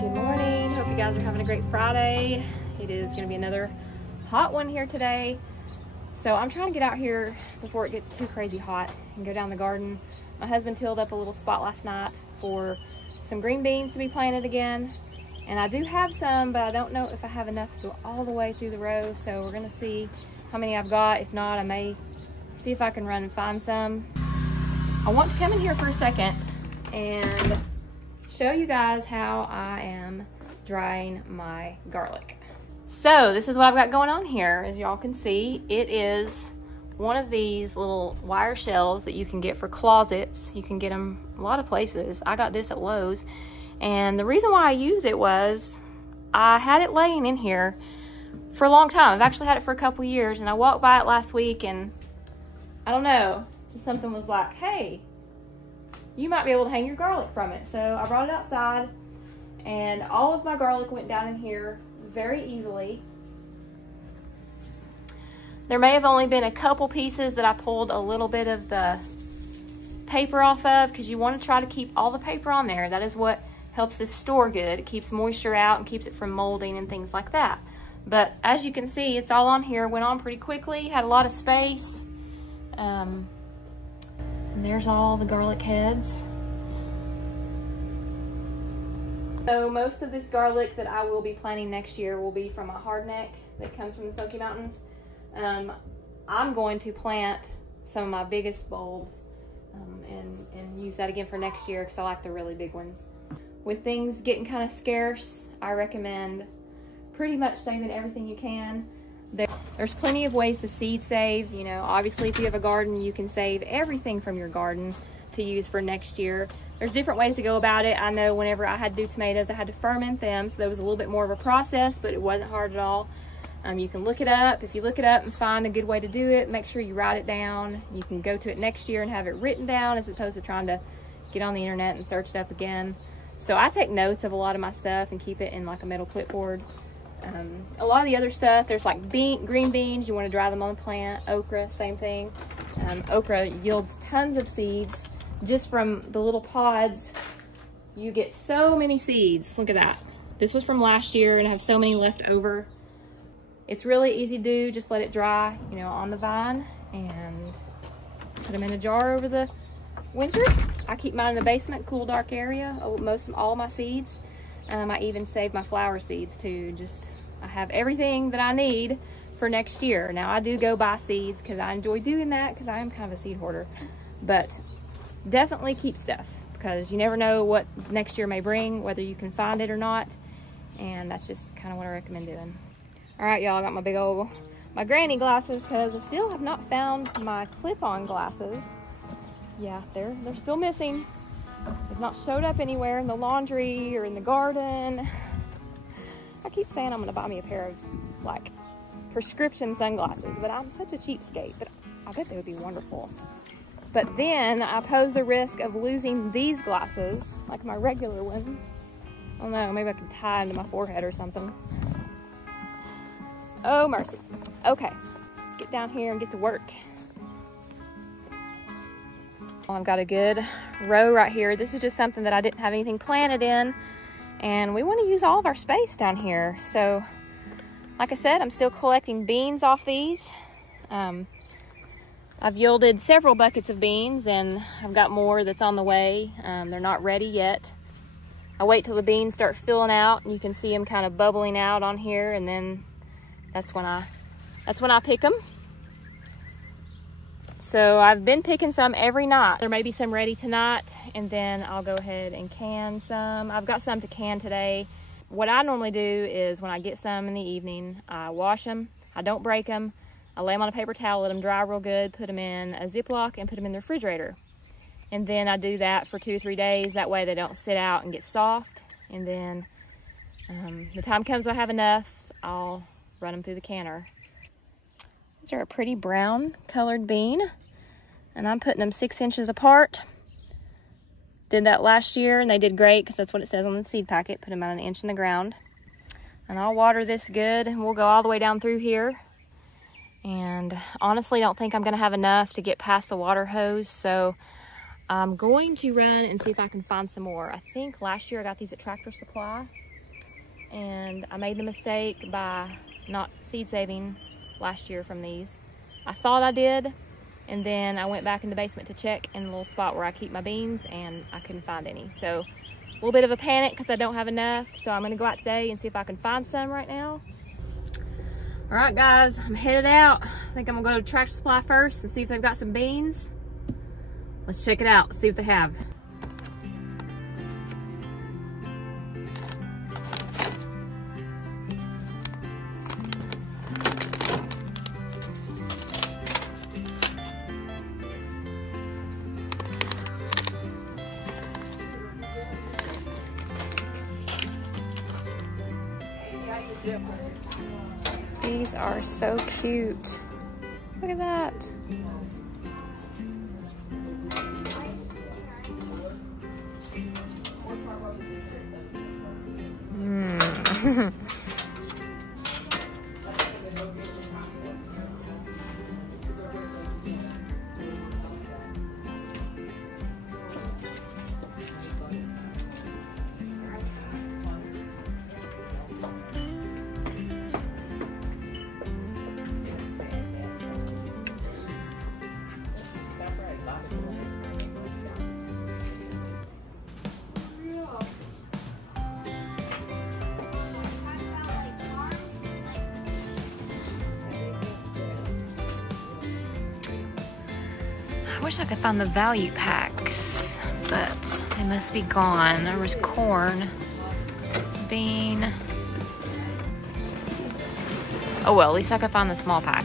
Good morning. Hope you guys are having a great Friday. It is going to be another hot one here today. So I'm trying to get out here before it gets too crazy hot and go down the garden. My husband tilled up a little spot last night for some green beans to be planted again. And I do have some, but I don't know if I have enough to go all the way through the row. So we're going to see how many I've got. If not, I may see if I can run and find some. I want to come in here for a second and show you guys how I am drying my garlic. So this is what I've got going on here. As y'all can see, it is one of these little wire shelves that you can get for closets. You can get them a lot of places. I got this at Lowe's, and the reason why I used it was I had it laying in here for a long time. I've actually had it for a couple years, and I walked by it last week and I don't know, just something was like, hey, you might be able to hang your garlic from it. So I brought it outside, and all of my garlic went down in here very easily. There may have only been a couple pieces that I pulled a little bit of the paper off of, because you want to try to keep all the paper on there. That is what helps this store good. It keeps moisture out and keeps it from molding and things like that. But as you can see, it's all on here. Went on pretty quickly, had a lot of space. And there's all the garlic heads. So most of this garlic that I will be planting next year will be from a hardneck that comes from the Smoky Mountains. I'm going to plant some of my biggest bulbs and use that again for next year, because I like the really big ones. With things getting kind of scarce, I recommend pretty much saving everything you can. There's plenty of ways to seed save. You know, obviously if you have a garden, you can save everything from your garden to use for next year. There's different ways to go about it. I know whenever I had to do tomatoes, I had to ferment them, so that was a little bit more of a process, but it wasn't hard at all. You can look it up. If you look it up and find a good way to do it, make sure you write it down. You can go to it next year and have it written down, as opposed to trying to get on the internet and search it up again. So I take notes of a lot of my stuff and keep it in like a metal clipboard. A lot of the other stuff, there's like green beans, you want to dry them on the plant. Okra, same thing. Okra yields tons of seeds. Just from the little pods, you get so many seeds. Look at that. This was from last year, and I have so many left over. It's really easy to do. Just let it dry, you know, on the vine, and put them in a jar over the winter. I keep mine in the basement, cool, dark area. All my seeds. I even save my flower seeds too. I have everything that I need for next year. Now I do go buy seeds because I enjoy doing that, because I am kind of a seed hoarder. But definitely keep stuff, because you never know what next year may bring, whether you can find it or not. And that's just kind of what I recommend doing. All right, y'all, I got my granny glasses, because I still have not found my clip-on glasses. Yeah, they're still missing. They've not showed up anywhere in the laundry or in the garden. I keep saying I'm gonna buy me a pair of like prescription sunglasses, but I'm such a cheapskate, but I bet they would be wonderful. But then I pose the risk of losing these glasses, like my regular ones. I don't know, maybe I can tie them to my forehead or something. Oh, mercy. Okay, let's get down here and get to work. I've got a good row right here. This is just something that I didn't have anything planted in, and we want to use all of our space down here. So like I said, I'm still collecting beans off these. I've yielded several buckets of beans, and I've got more that's on the way. They're not ready yet. I wait till the beans start filling out, and you can see them kind of bubbling out on here, and then that's when I pick them. So I've been picking some every night. There may be some ready tonight, and then I'll go ahead and can some. I've got some to can today. What I normally do is when I get some in the evening, I wash them. I don't break them. I lay them on a paper towel, let them dry real good, put them in a Ziploc, and put them in the refrigerator. And then I do that for 2 or 3 days. That way they don't sit out and get soft. And then the time comes when I have enough, I'll run them through the canner. These are a pretty brown colored bean, and I'm putting them 6 inches apart. Did that last year, and they did great, because that's what it says on the seed packet. Put them about 1 inch in the ground. And I'll water this good, and we'll go all the way down through here. And honestly, don't think I'm gonna have enough to get past the water hose, so I'm going to run and see if I can find some more. I think last year I got these at Tractor Supply. and I made the mistake by not seed saving last year from these. I thought I did, and then I went back in the basement to check in the little spot where I keep my beans, and I couldn't find any. So a little bit of a panic because I don't have enough. So I'm gonna go out today and see if I can find some right now. All right, guys, I'm headed out. I think I'm gonna go to Tractor Supply first and see if they've got some beans. Let's check it out, see what they have. These are so cute. Look at that. I wish I could find the value packs, but they must be gone. There was corn, bean. Oh well, at least I could find the small pack.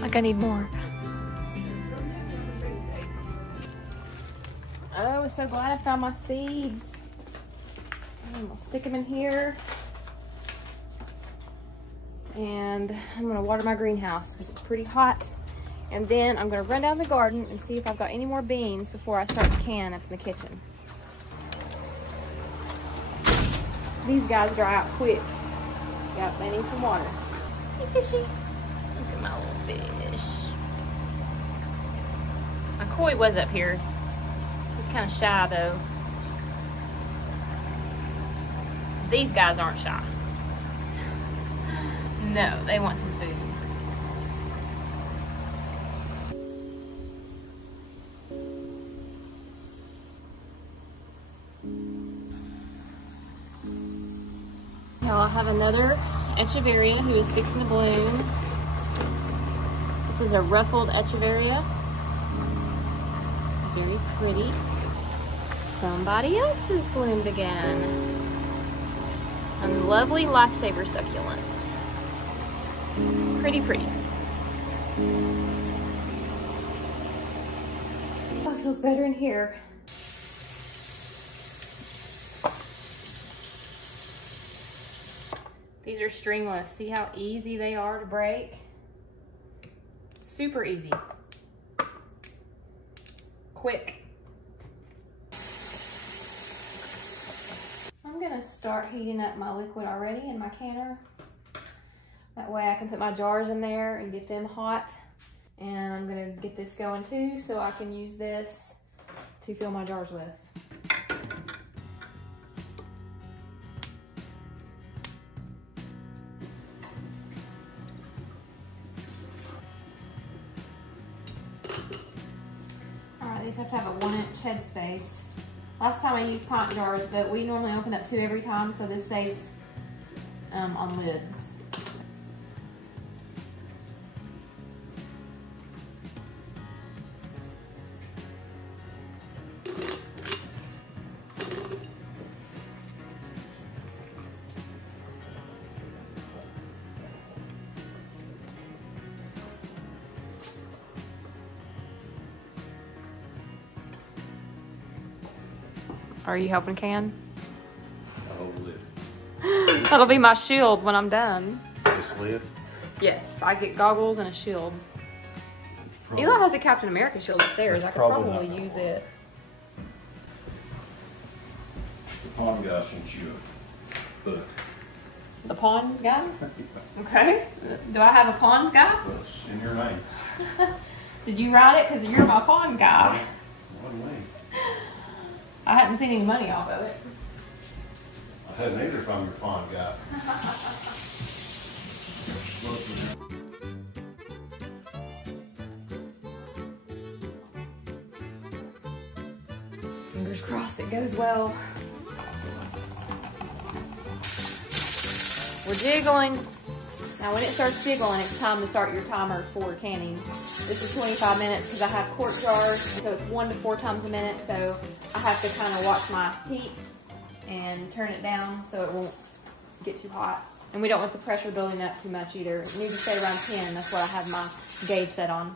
Like I need more. Oh, I was so glad I found my seeds. I'm gonna stick them in here. And I'm gonna water my greenhouse because it's pretty hot. And then I'm gonna run down the garden and see if I've got any more beans before I start the can up in the kitchen. These guys dry out quick. Yep, they need some water. Hey, fishy. Look at my little fish. My koi was up here. He's kind of shy though. These guys aren't shy. No, they want some food. Y'all, I have another Echeveria who is fixing to bloom. This is a ruffled Echeveria. Very pretty. Somebody else has bloomed again. A lovely Lifesaver succulent. Pretty, pretty. Oh, it feels better in here. These are stringless. See how easy they are to break? Super easy. Quick. I'm gonna start heating up my liquid already in my canner. That way I can put my jars in there and get them hot. And I'm gonna get this going too so I can use this to fill my jars with. These have to have a 1-inch headspace. Last time I used pint jars, but we normally open up 2 every time, so this saves on lids. Are you helping Can? Oh, lid. That'll be my shield when I'm done. This lid? Yes, I get goggles and a shield. Eli has a Captain America shield upstairs. I could probably use it. pond guy sent you a book. The pond guy? Okay. Do I have a pond guy? Well, it's in your name. Did you write it? Because you're my pond guy. One way. I haven't seen any money off of it. I hadn't either from your pond guy. Fingers crossed it goes well. We're jiggling. Now when it starts jiggling, it's time to start your timer for canning. This is 25 minutes because I have quart jars, so it's 1 to 4 times a minute, so I have to kind of watch my heat and turn it down so it won't get too hot. And we don't want the pressure building up too much either. It needs to stay around 10. That's what I have my gauge set on.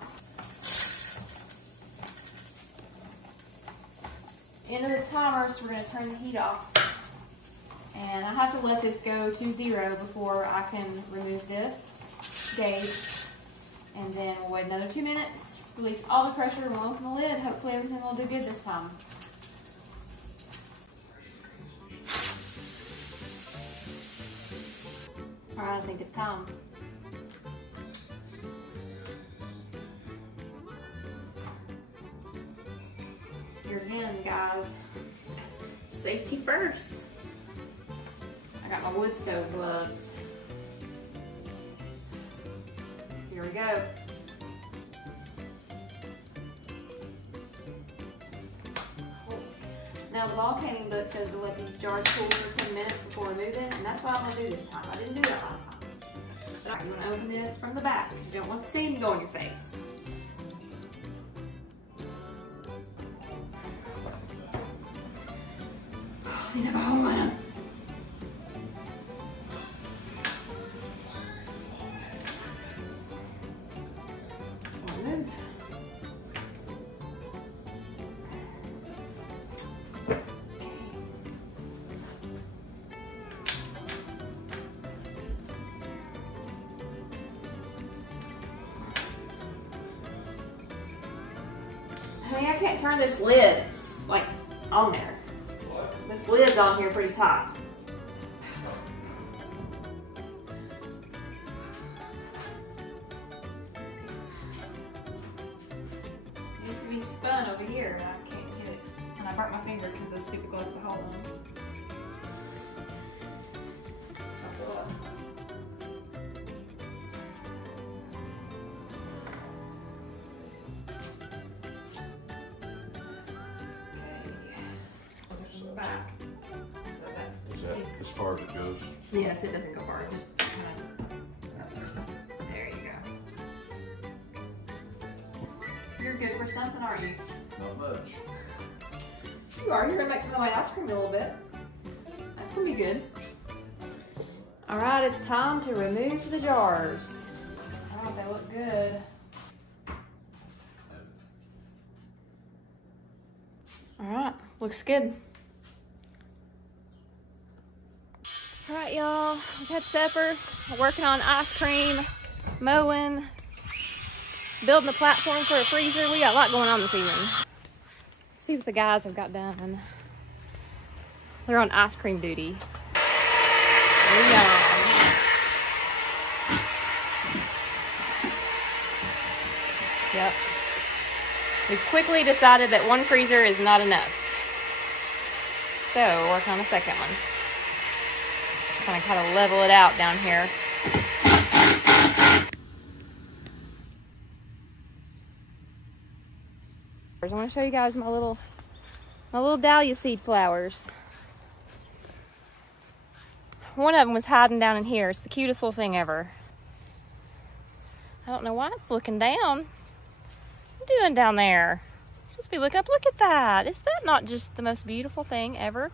End of the timer, so we're going to turn the heat off. And I have to let this go to 0 before I can remove this gauge. And then we'll wait another 2 minutes, release all the pressure, and we'll open the lid. Hopefully everything will do good this time. Alright, I think it's time. Here again, guys. Safety first. I got my wood stove gloves. Here we go. Now the ball canning book says to let these jars cool for 10 minutes before removing, and that's what I'm gonna do this time. I didn't do that last time. But you're gonna open this from the back because you don't want the steam to go in your face. Oh, these have a hole in them. Move. Honey, I can't turn this lid. It's like on there. What? This lid's on here pretty tight. It needs to be spun over here, and I can't get it. And I burnt my finger because those stupid gloves put a hole in them. Back. So that Is that as far as it goes? yes, it doesn't go far. Just kind of. There you go. You're good for something, aren't you? Not much. You are. You're gonna make some of my ice cream a little bit. That's gonna be good. All right, it's time to remove the jars. Oh, they look good. All right, looks good. All right, y'all, we've had supper. We're working on ice cream, mowing, building the platform for a freezer. We got a lot going on this evening. Let's see what the guys have got done. They're on ice cream duty. Yep. We've quickly decided that one freezer is not enough. So, working on a second one. Kind of level it out down here. I want to show you guys my little dahlia seed flowers. One of them was hiding down in here. It's the cutest little thing ever. I don't know why it's looking down. What are you doing down there? It's supposed to be looking up. Look at that. Is that not just the most beautiful thing ever?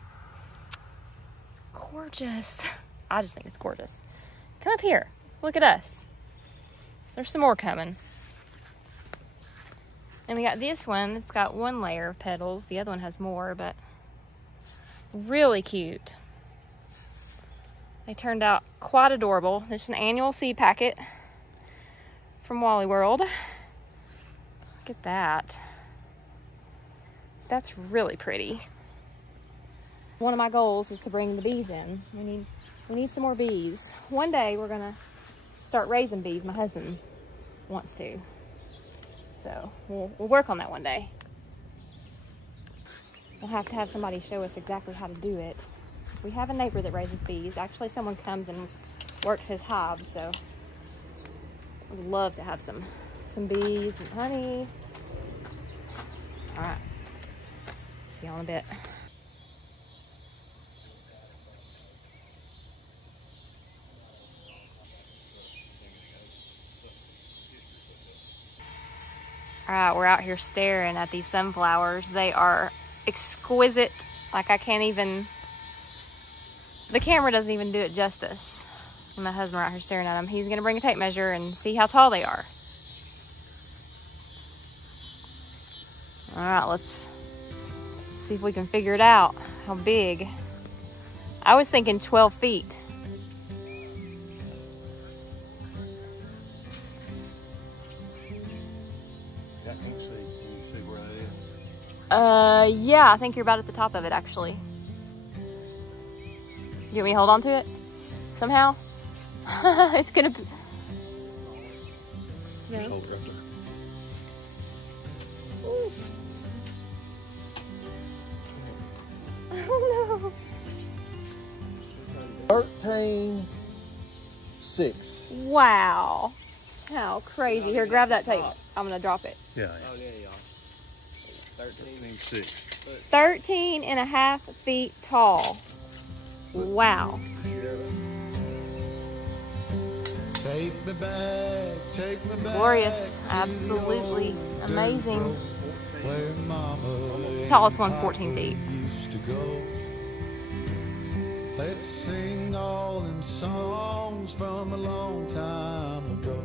It's gorgeous. I just think it's gorgeous. Come up here. Look at us. There's some more coming. And we got this one. It's got one layer of petals. The other one has more, but really cute. They turned out quite adorable. This is an annual seed packet from Wally World. Look at that. That's really pretty. One of my goals is to bring the bees in. We need some more bees. One day we're gonna start raising bees. My husband wants to. So we'll work on that one day. We'll have to have somebody show us exactly how to do it. We have a neighbor that raises bees. Actually, someone comes and works his hive, so I would love to have some bees and honey. All right, see y'all in a bit. All right, we're out here staring at these sunflowers. They are exquisite. Like, I can't even, the camera doesn't even do it justice. And my husband out here staring at them. He's gonna bring a tape measure and see how tall they are. All right, let's see if we can figure it out, how big. I was thinking 12 feet. Yeah, I think you're about at the top of it, actually. You want me to hold on to it? Somehow? It's gonna be... Just hold it right there. Oh no. 13.6. Wow. How crazy. Here, grab that tape. I'm gonna drop it. Yeah. Oh, there you are. 13.6. 13 and a half feet tall. Wow. Take me back, take me back. Glorious. Absolutely amazing. Where mama Tallest one's 14 feet. used to go. Let's sing all them songs from a long time ago.